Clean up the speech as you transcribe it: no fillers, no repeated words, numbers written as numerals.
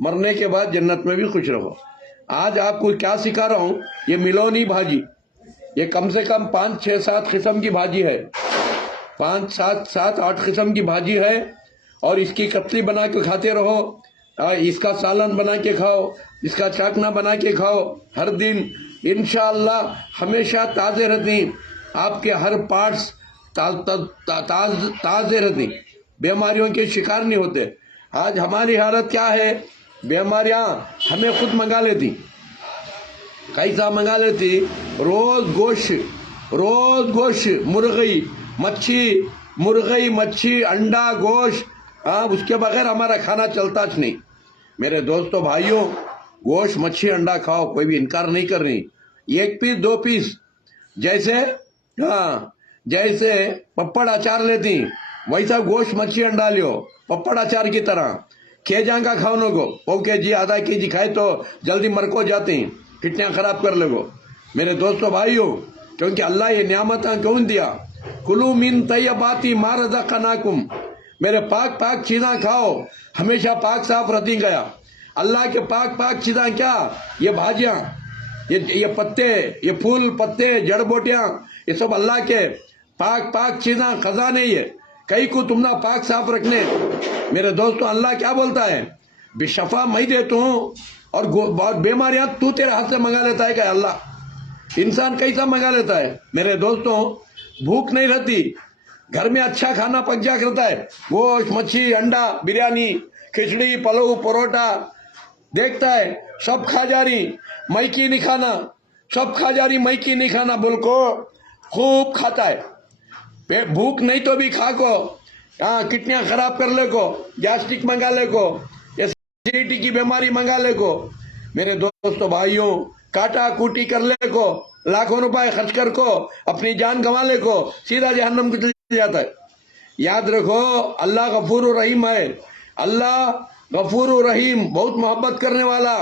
मरने के बाद जन्नत में भी खुश रहो। आज आपको क्या सिखा रहा हूं, ये मिलोनी भाजी, ये कम से कम 5, 6, 7 किस्म की भाजी है। 5, 7, 8 किस्म की भाजी है और इसकी कतली बना के खाते रहो। इसका सालन बना के खाओ, इसका चाकना बना के खाओ हर दिन। इंशाअल्लाह हमेशा ताज़े रहती, आपके हर पार्ट्स ताज़े रहती, बीमारियों के शिकार नहीं होते। आज हमारी हालत क्या है, बीमारियां हमें खुद मंगा लेती। कैसा मंगा लेती, रोज गोश्त, मुर्गी मच्छी अंडा गोश्त, उसके बगैर हमारा खाना चलता नहीं। मेरे दोस्तों भाइयों, गोश्त मच्छी अंडा खाओ, कोई भी इनकार नहीं कर रही। 1 पीस 2 पीस, जैसे पप्पड़ अचार लेती वैसा गोश्त मच्छी अंडा लियो, पप्पड़ अचार की तरह। केजा का खाओ को, 1 केजी आधा केजी खाए तो जल्दी मर को जाते हैं, कितने खराब कर लगो। मेरे दोस्तों भाइयों, क्योंकि अल्लाह ये नियामत क्यों दिया, कुलू मिन तय्यबाती मा रज़क़नाकुम, मेरे पाक चीज़ें खाओ, हमेशा पाक साफ रहती गया। अल्लाह के पाक चीज़ें क्या, ये भाजियाँ, ये पत्ते, ये फूल पत्ते जड़ बोटियाँ, ये सब अल्लाह के पाक चीज़ें खजाने। ये कई को तुमना पाक साफ रखने। मेरे दोस्तों अल्लाह क्या बोलता है, बेशफा मैं देता हूँ और बीमारियां तू तेरे हाथ से मंगा लेता है क्या। अल्लाह इंसान कैसा मंगा लेता है। मेरे दोस्तों भूख नहीं रहती, घर में अच्छा खाना पक जा करता है, गोश्त मच्छी अंडा बिरयानी खिचड़ी पलऊ परोठा देखता है, सब खा जा रही, मैकी नहीं खाना, सब खा जा रही, मैकी नहीं खाना बोल को खूब खाता है। भूख नहीं तो भी खा को, कितने खराब कर ले को, गैस्ट्रिक मंगा ले को, एसिडिटी की बीमारी मंगा ले को। मेरे दोस्तों भाइयों, काटा कूटी कर ले को, लाखों रुपए खर्च कर को अपनी जान गंवा ले को, सीधा जहन्नम को चले जाता है। याद रखो अल्लाह गफूर रहीम है, अल्लाह गफूर रहीम, बहुत मोहब्बत करने वाला,